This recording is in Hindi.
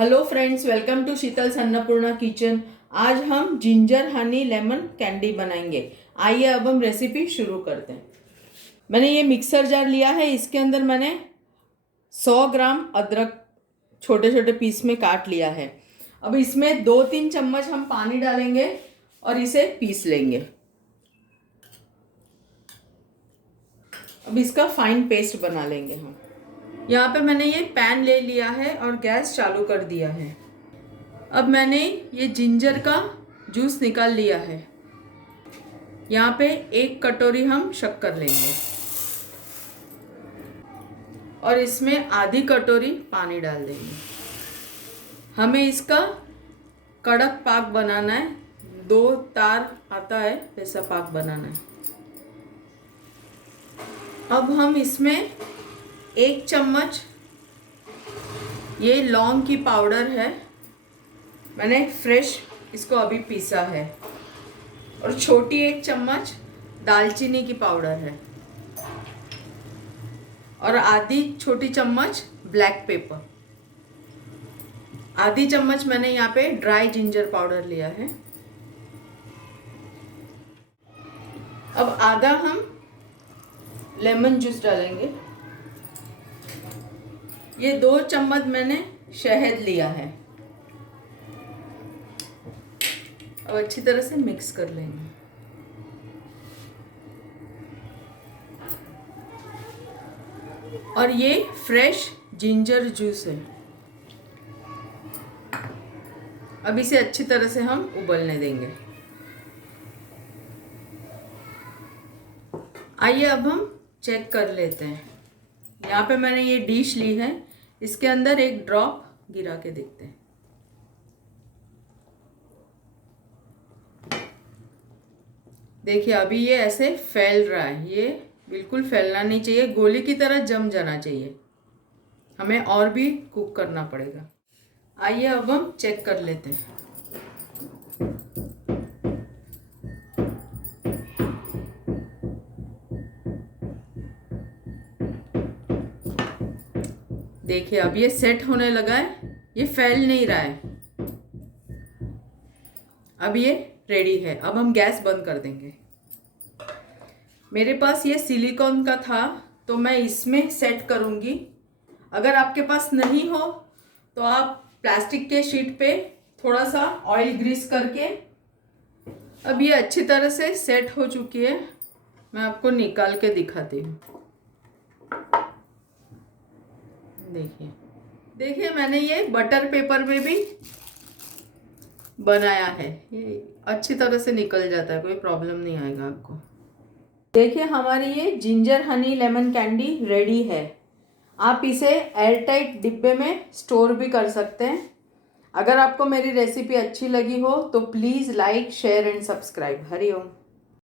Hello friends, welcome to Sheetal Annapurna kitchen. आज हम जिंजर हनी लेमन कैंडी बनाएंगे। आइए अब हम रेसिपी शुरू करते हैं। मैंने ये मिक्सर जार लिया है। इसके अंदर मैंने 100 ग्राम अदरक छोटे छोटे पीस में काट लिया है। अब इसमें 2-3 चम्मच हम पानी डालेंगे और इसे पीस लेंगे। अब इसका फाइन पेस्ट बना लेंगे हम। यहाँ पे मैंने ये पैन ले लिया है और गैस चालू कर दिया है। अब मैंने ये जिंजर का जूस निकाल लिया है। यहाँ पे 1 कटोरी हम शक्कर लेंगे और इसमें आधी कटोरी पानी डाल देंगे। हमें इसका कड़क पाक बनाना है, 2 तार आता है वैसा पाक बनाना है। अब हम इसमें 1 चम्मच ये लौंग की पाउडर है, मैंने फ्रेश इसको अभी पीसा है, और छोटी 1 चम्मच दालचीनी की पाउडर है और आधी छोटी चम्मच ब्लैक पेपर। आधी चम्मच मैंने यहाँ पे ड्राई जिंजर पाउडर लिया है। अब आधा हम लेमन जूस डालेंगे। ये 2 चम्मच मैंने शहद लिया है। अब अच्छी तरह से मिक्स कर लेंगे। और ये फ्रेश जिंजर जूस है। अब इसे अच्छी तरह से हम उबलने देंगे। आइए अब हम चेक कर लेते हैं। यहाँ पे मैंने ये डिश ली है, इसके अंदर 1 ड्रॉप गिरा के देखते हैं। देखिए अभी ये ऐसे फैल रहा है। ये बिल्कुल फैलना नहीं चाहिए, गोली की तरह जम जाना चाहिए। हमें और भी कुक करना पड़ेगा। आइए अब हम चेक कर लेते हैं। देखिए अब ये सेट होने लगा है, ये फैल नहीं रहा है। अब ये रेडी है। अब हम गैस बंद कर देंगे। मेरे पास ये सिलिकॉन का था तो मैं इसमें सेट करूँगी। अगर आपके पास नहीं हो तो आप प्लास्टिक के शीट पे थोड़ा सा ऑयल ग्रीस करके, अब ये अच्छी तरह से सेट हो चुकी है। मैं आपको निकाल के दिखाती हूँ। देखिए मैंने ये बटर पेपर में भी बनाया है। ये अच्छी तरह से निकल जाता है, कोई प्रॉब्लम नहीं आएगा आपको। देखिए हमारी ये ginger honey lemon candy ready है। आप इसे एयरटाइट डिब्बे में स्टोर भी कर सकते हैं। अगर आपको मेरी रेसिपी अच्छी लगी हो तो please like, share and subscribe. Hari Om.